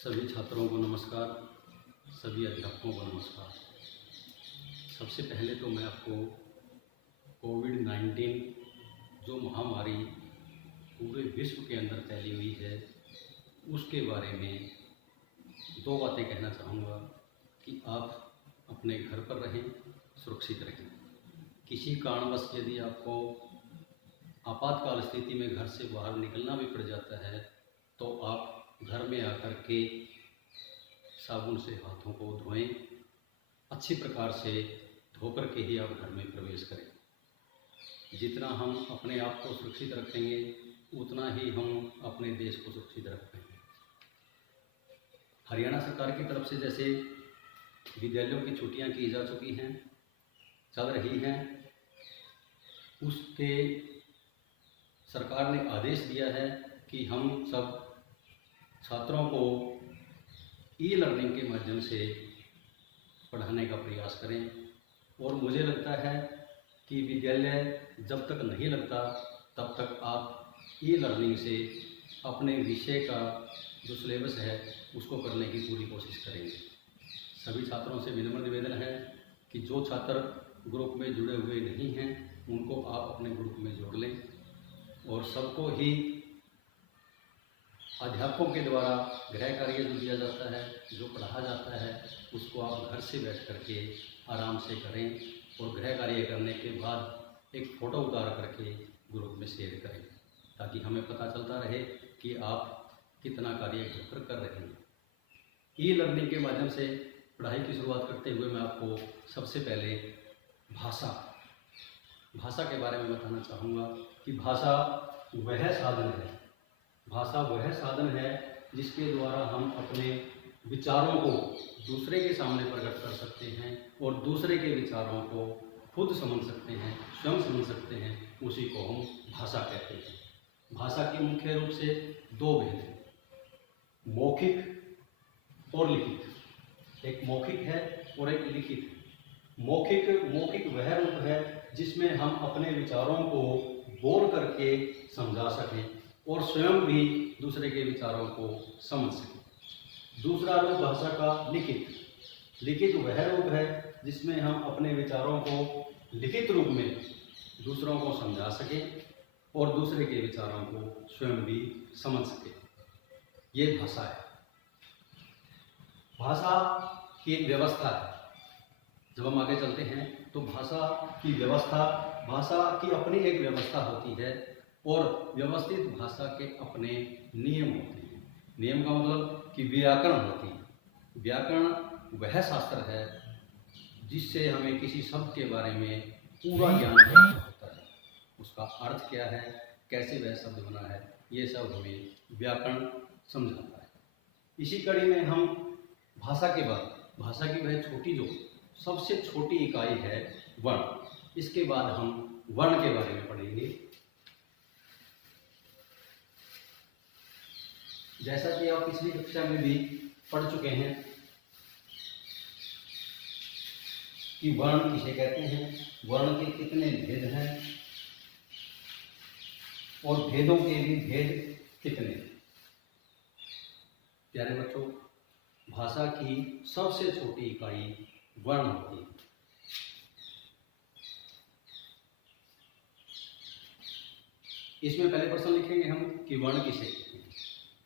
सभी छात्रों को नमस्कार, सभी अध्यापकों को नमस्कार। सबसे पहले तो मैं आपको कोविड-19 जो महामारी पूरे विश्व के अंदर फैली हुई है उसके बारे में दो बातें कहना चाहूँगा कि आप अपने घर पर रहें, सुरक्षित रहें। किसी कारणवश यदि आपको आपातकाल स्थिति में घर से बाहर निकलना भी पड़ जाता है तो आप घर में आकर के साबुन से हाथों को धोएं, अच्छी प्रकार से धोकर के ही आप घर में प्रवेश करें। जितना हम अपने आप को सुरक्षित रखेंगे उतना ही हम अपने देश को सुरक्षित रख पाएंगे। हरियाणा सरकार की तरफ से जैसे विद्यालयों की छुट्टियां की जा चुकी हैं, चल रही हैं, उसके सरकार ने आदेश दिया है कि हम सब छात्रों को ई-लर्निंग के माध्यम से पढ़ाने का प्रयास करें। और मुझे लगता है कि विद्यालय जब तक नहीं लगता तब तक आप ई-लर्निंग से अपने विषय का जो सिलेबस है उसको करने की पूरी कोशिश करेंगे। सभी छात्रों से विनम्र निवेदन है कि जो छात्र ग्रुप में जुड़े हुए नहीं हैं उनको आप अपने ग्रुप में जोड़ लें और सबको ही अध्यापकों के द्वारा गृह कार्य जो दिया जाता है, जो पढ़ाया जाता है, उसको आप घर से बैठ करके आराम से करें और गृह कार्य करने के बाद एक फ़ोटो उतार करके ग्रुप में शेयर करें ताकि हमें पता चलता रहे कि आप कितना कार्य घर पर कर रहे हैं। ई-लर्निंग के माध्यम से पढ़ाई की शुरुआत करते हुए मैं आपको सबसे पहले भाषा के बारे में बताना चाहूँगा कि भाषा वह साधन है जिसके द्वारा हम अपने विचारों को दूसरे के सामने प्रकट कर सकते हैं और दूसरे के विचारों को खुद समझ सकते हैं, स्वयं समझ सकते हैं। उसी को हम भाषा कहते हैं। भाषा की मुख्य रूप से दो भेद हैं, मौखिक और लिखित। एक मौखिक है और एक लिखित। मौखिक वह रूप है जिसमें हम अपने विचारों को बोल करके समझा सकें और स्वयं भी दूसरे के विचारों को समझ सकें। दूसरा रूप भाषा का लिखित वह रूप है जिसमें हम अपने विचारों को लिखित रूप में दूसरों को समझा सकें और दूसरे के विचारों को स्वयं भी समझ सकें। ये भाषा है। भाषा की एक व्यवस्था है। जब हम आगे चलते हैं तो भाषा की अपनी एक व्यवस्था होती है और व्यवस्थित भाषा के अपने नियम होते हैं। नियम का मतलब कि व्याकरण होती है। व्याकरण वह शास्त्र है जिससे हमें किसी शब्द के बारे में पूरा ज्ञान प्राप्त होता है। उसका अर्थ क्या है, कैसे वह शब्द बना है, ये सब हमें व्याकरण समझाता है। इसी कड़ी में हम भाषा की वह सबसे छोटी इकाई है वर्ण। इसके बाद हम वर्ण के बारे में पढ़ेंगे। जैसा कि आप पिछली कक्षा में भी पढ़ चुके हैं कि वर्ण किसे कहते हैं, वर्ण के कितने भेद हैं और भेदों के भी भेद कितने। प्यारे बच्चों, भाषा की सबसे छोटी इकाई वर्ण होती है। इसमें पहले प्रश्न लिखेंगे हम कि वर्ण किसे कहते हैं।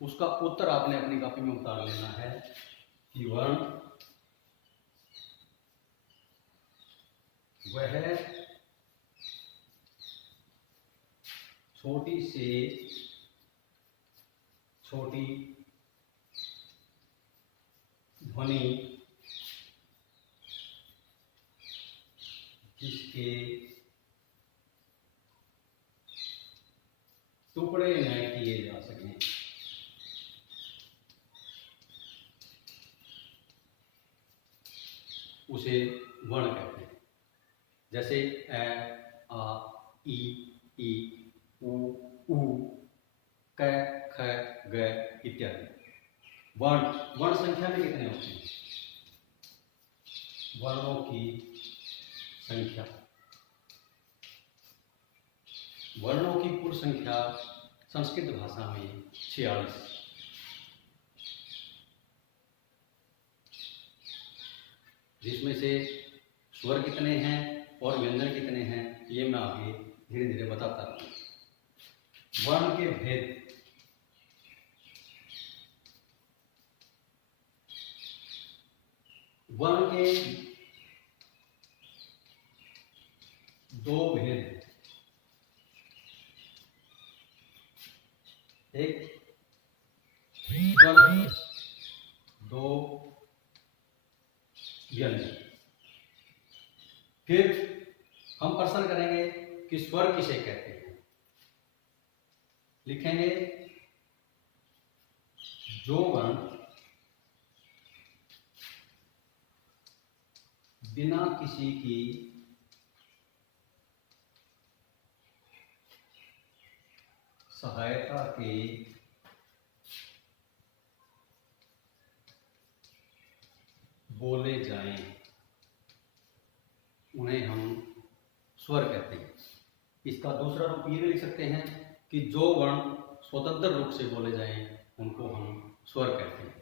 उसका उत्तर आपने अपनी कॉपी में उतार लेना है कि वर्ण वह छोटी से छोटी ध्वनि जिसके टुकड़े न किए जा सकें, उसे वर्ण कहते हैं। जैसे ए, आ, ई, उ, क, ख, ग इत्यादि। वर्ण संख्या में कितने होते हैं? वर्णों की संख्या, वर्णों की कुल संख्या संस्कृत भाषा में 46। जिसमें से स्वर कितने हैं और व्यंजन कितने हैं ये मैं आगे धीरे धीरे बताता रहूँ। वर्ण के भेद। वर्ण के दो भेद, एक स्वर, दो व्यंजन। फिर हम प्रश्न करेंगे कि स्वर किसे कहते हैं। लिखेंगे जो वर्ण बिना किसी की सहायता के बोले जाएं, उन्हें हम स्वर कहते हैं। इसका दूसरा रूप ये भी लिख सकते हैं कि जो वर्ण स्वतंत्र रूप से बोले जाएं, उनको हम स्वर कहते हैं।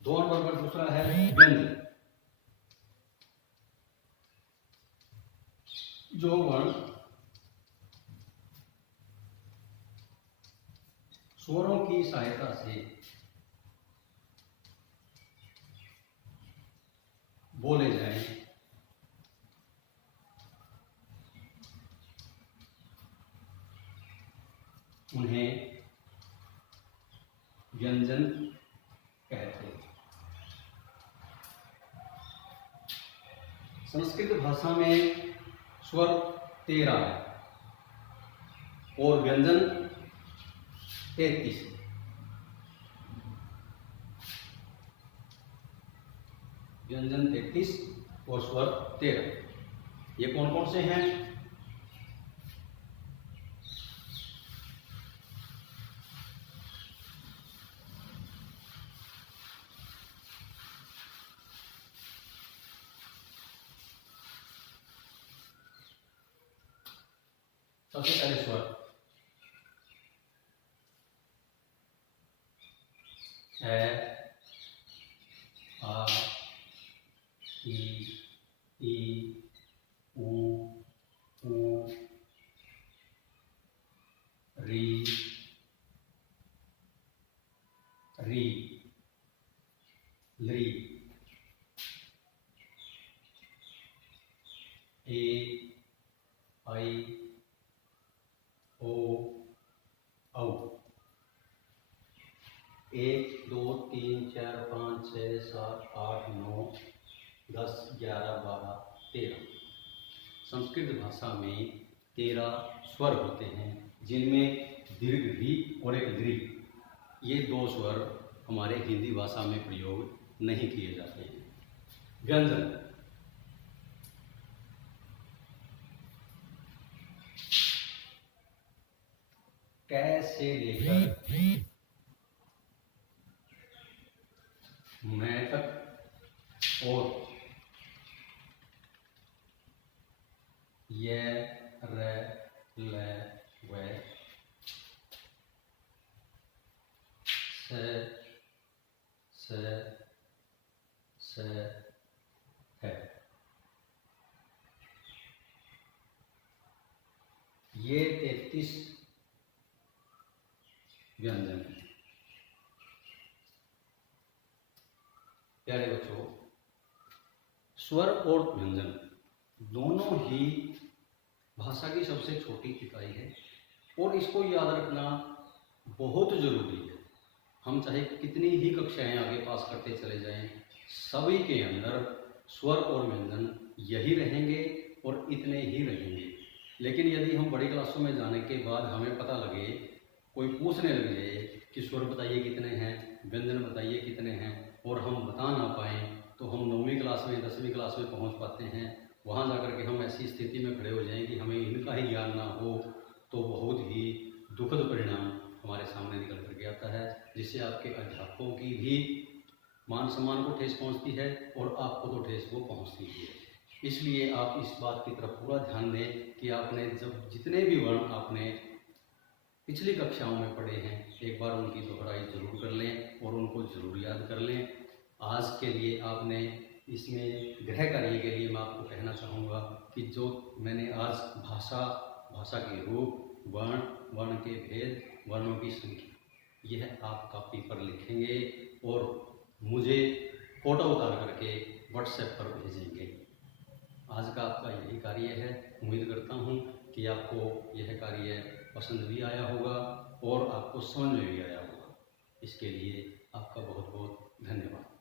2 नंबर पर दूसरा है व्यंजन। जो वर्ण स्वरों की सहायता से बोले जाएं, उन्हें व्यंजन कहते हैं। संस्कृत भाषा में स्वर 13 है और व्यंजन 33। व्यंजन 33 और स्वर 13। ये कौन कौन से हैं? सबसे पहले स्वर है आ, ई, ऊ, री, ली, ए, आई, ओ, औ। 1 2 3 4 5 6 7 8 9 10 11 12 13। संस्कृत भाषा में 13 स्वर होते हैं, जिनमें दीर्घ री और एक दृ। ये 2 स्वर हमारे हिंदी भाषा में प्रयोग नहीं किए जाते हैं। व्यंजन कै से लेकर मैं तक और ये, र, ल, व, स, है। ये 33 व्यंजन है। प्यारे बच्चों, स्वर और व्यंजन दोनों ही भाषा की सबसे छोटी इकाई है और इसको याद रखना बहुत जरूरी है। हम चाहे कितनी ही कक्षाएं आगे पास करते चले जाएं, सभी के अंदर स्वर और व्यंजन यही रहेंगे और इतने ही रहेंगे। लेकिन यदि हम बड़ी क्लासों में जाने के बाद हमें पता लगे, कोई पूछने लग जाए कि स्वर बताइए कितने हैं, व्यंजन बताइए कितने हैं, और हम बता ना पाएँ, तो हम 9वीं क्लास में 10वीं क्लास में पहुंच पाते हैं। वहां जाकर के हम ऐसी स्थिति में खड़े हो जाएं कि हमें इनका ही ज्ञान ना हो, तो बहुत ही दुखद परिणाम हमारे सामने निकल करके आता है, जिससे आपके अध्यापकों की भी मान सम्मान को ठेस पहुंचती है और आपको तो ठेस वो पहुंचती है। इसलिए आप इस बात की तरफ पूरा ध्यान दें कि आपने जब जितने भी वर्ण आपने पिछली कक्षाओं में पढ़े हैं, एक बार उनकी दोहराई जरूर कर लें और उनको जरूर याद कर लें। आज के लिए आपने इसमें गृह कार्य के लिए मैं आपको कहना चाहूँगा कि जो मैंने आज भाषा के रूप, वर्ण के भेद, वर्णों की संख्या, यह आप कॉपी पर लिखेंगे और मुझे फ़ोटो उतार करके व्हाट्सएप पर भेजेंगे। आज का आपका यही कार्य है। उम्मीद करता हूँ कि आपको यह कार्य पसंद भी आया होगा और आपको समझ में भी आया होगा। इसके लिए आपका बहुत बहुत धन्यवाद।